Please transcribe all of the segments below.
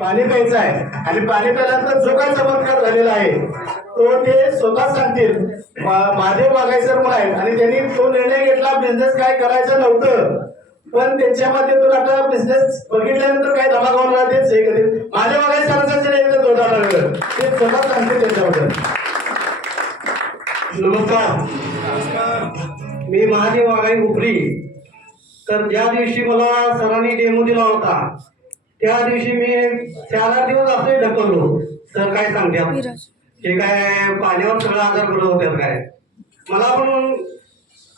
पाणी प्यायचं आहे आणि पाणी प्यायल्यानंतर जो काही चमत्कार झालेला आहे तो ते स्वतः सांगतील. महादेव वाघायसर म्हणून आहेत आणि त्यांनी तो निर्णय घेतला बिझनेस काय करायचं नव्हतं, पण त्यांच्या माध्यमातून आता बिझनेस बघितल्यानंतर काय धमाका होणार तेच हे कधी महादेव वाघायसरांचं तोटा लागलं ते स्वतः सांगतील त्याच्याबद्दल. नमस्कार, मी महादेव वाघाई उपरी. तर ज्या दिवशी मला सरांनी डेमो दिला होता त्या दिवशी मी 4 दिवस असं ढकललो. सर काय सांगतात हे काय पाण्यावर सगळं आजार घडवत होत्यात काय. मला पण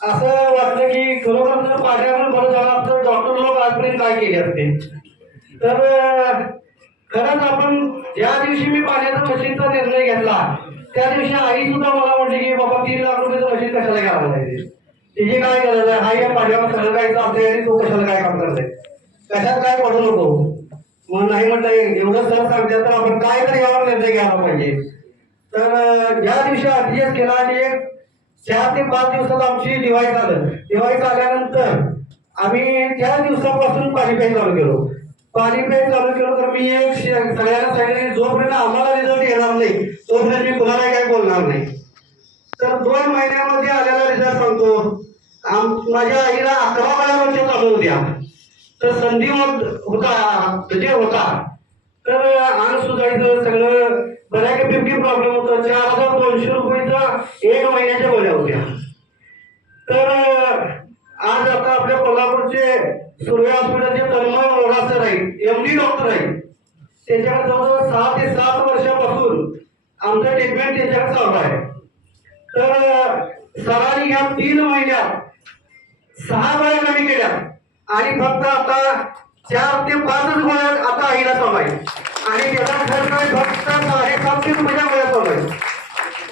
असं वाटलं की खरोखर जर पाण्यावर बरं झालं असतं डॉक्टर लोक आजपर्यंत काय केले असते. तर खरंच आपण ज्या दिवशी मी पाण्याचा मशीनचा निर्णय घेतला त्या दिवशी आई सुद्धा मला म्हटली की बाबा 3 लाख रुपयाचं मशीन कशाला घ्यावं लागेल, तिची काय गरज आहे, हा या पाण्यावर सगळं काय चालतंय आणि तो कशाला काय काम करताय, कशात काय पडू नको. मग नाही म्हटलं एवढं सर सांगतात तर आपण काय तरी यावर निर्णय घ्यायला पाहिजे. तर ज्या दिवशी RTS केला आणि 4 ते 5 दिवसात आमची दिवाळी झालं. दिवाळी झाल्यानंतर आम्ही त्या दिवसापासून पाणी प्यायला चालू केलो. पाणी प्यायला चालू केलं तर मी एक सगळ्यांना सांगितलं जोपर्यंत आम्हाला रिझल्ट येणार नाही तोपर्यंत मी कुणाला काय बोलणार नाही. तर 2 महिन्यामध्ये आलेला रिझल्ट सांगतो. माझ्या आईला 11 वर्ष चालू होत्या. तर संधी होता जे होता तर अंग सुजायचं सगळं बऱ्यापैकी प्रॉब्लेम होता. 4200 रुपयाचा 1 महिन्याच्या गोळ्या होत्या. तर आज आता आपल्या कोल्हापूरचे सूर्य हॉस्पिटलचे तन्मय वोरा सर आहेत, MD डॉक्टर आहेत. त्याच्याकडे जवळजवळ 6 ते 7 वर्षापासून आमचं ट्रीटमेंट त्याच्याकडे चालू आहे. तर सरांनी या 3 महिन्यात 6 गोळ्या कमी केल्या आणि फक्त आता 4 ते 5 गोळ्या आता आईला चालू आहे आणि त्याचा खर्च फक्त 750 रुपयाच्या गोळ्या चालू आहे.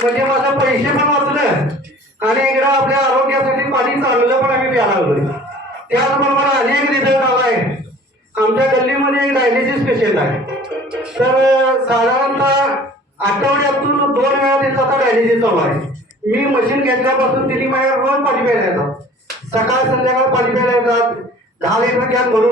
म्हणजे माझं पैसे पण वाचलं आणि इकडं आपल्या आरोग्यासाठी पाणी चांगलं पण आम्ही प्यायला लागलोय. त्याचबरोबर अनेक रिझल्ट आलाय. आमच्या गल्लीमध्ये एक डायलिसिस पेशंट आहे. तर साधारणतः आठवड्यातून 2 वेळा त्याचा आता डायलिसिस चालू आहे. मी मशीन घेतल्यापासून तिने माझ्या रोज पाणी प्यायला येतात, सकाळ संध्याकाळ पाणी प्यायला येतात. 10 लिटर कॅन भरून